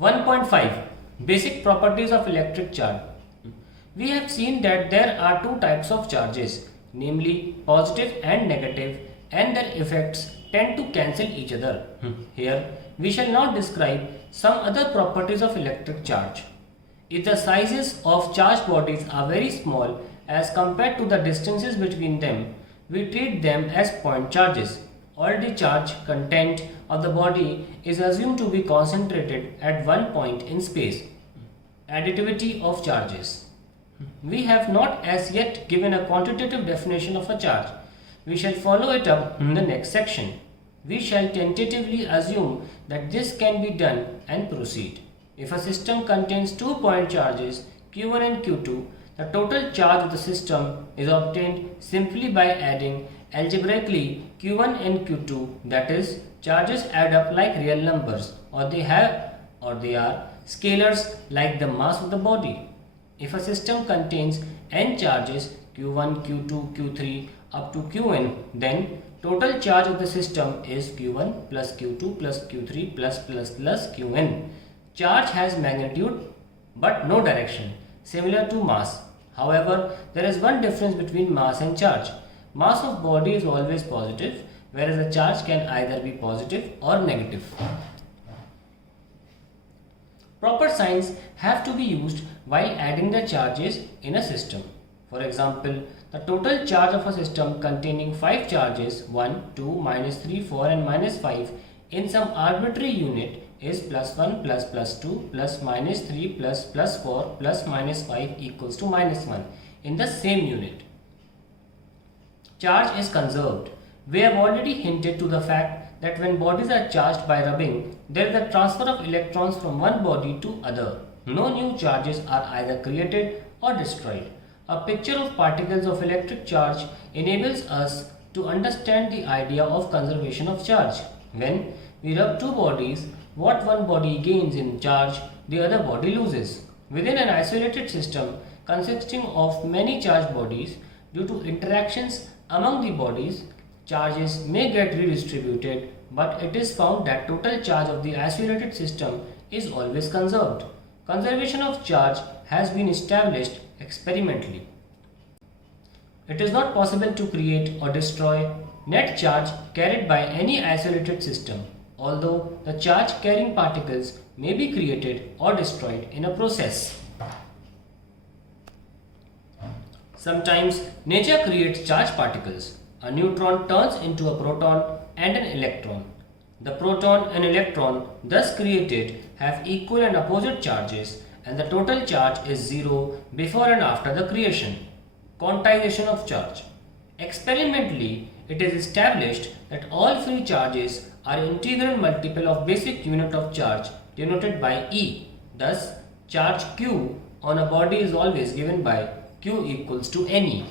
1.5 Basic properties of electric charge. We have seen that there are two types of charges, namely positive and negative, and their effects tend to cancel each other. Here, we shall now describe some other properties of electric charge. If the sizes of charged bodies are very small as compared to the distances between them, we treat them as point charges. All the charge content of the body is assumed to be concentrated at one point in space. Additivity of charges. We have not as yet given a quantitative definition of a charge. We shall follow it up in the next section. We shall tentatively assume that this can be done and proceed. If a system contains 2 point charges Q1 and Q2, the total charge of the system is obtained simply by adding algebraically Q1 and Q2, that is, charges add up like real numbers, or they are scalars like the mass of the body. If a system contains n charges Q1, Q2, Q3 up to Qn, then total charge of the system is Q1 plus Q2 plus Q3 plus Qn. Charge has magnitude but no direction, similar to mass. However, there is one difference between mass and charge. Mass of body is always positive, whereas a charge can either be positive or negative. Proper signs have to be used while adding the charges in a system. For example, the total charge of a system containing 5 charges 1, 2, minus 3, 4 and minus 5 in some arbitrary unit is plus 1 plus 2 plus minus 3 plus 4 plus minus 5 equals to minus 1 in the same unit. Charge is conserved. We have already hinted to the fact that when bodies are charged by rubbing, there is a transfer of electrons from one body to other. No new charges are either created or destroyed. A picture of particles of electric charge enables us to understand the idea of conservation of charge. When we rub two bodies, what one body gains in charge, the other body loses. Within an isolated system consisting of many charged bodies, due to interactions among the bodies, charges may get redistributed, but it is found that total charge of the isolated system is always conserved. Conservation of charge has been established experimentally. It is not possible to create or destroy net charge carried by any isolated system, although the charge carrying particles may be created or destroyed in a process. Sometimes nature creates charged particles. A neutron turns into a proton and an electron. The proton and electron thus created have equal and opposite charges, and the total charge is 0 before and after the creation. Quantization of charge. Experimentally, it is established that all free charges are integral multiple of basic unit of charge denoted by E. Thus, charge Q on a body is always given by Q equals to NE.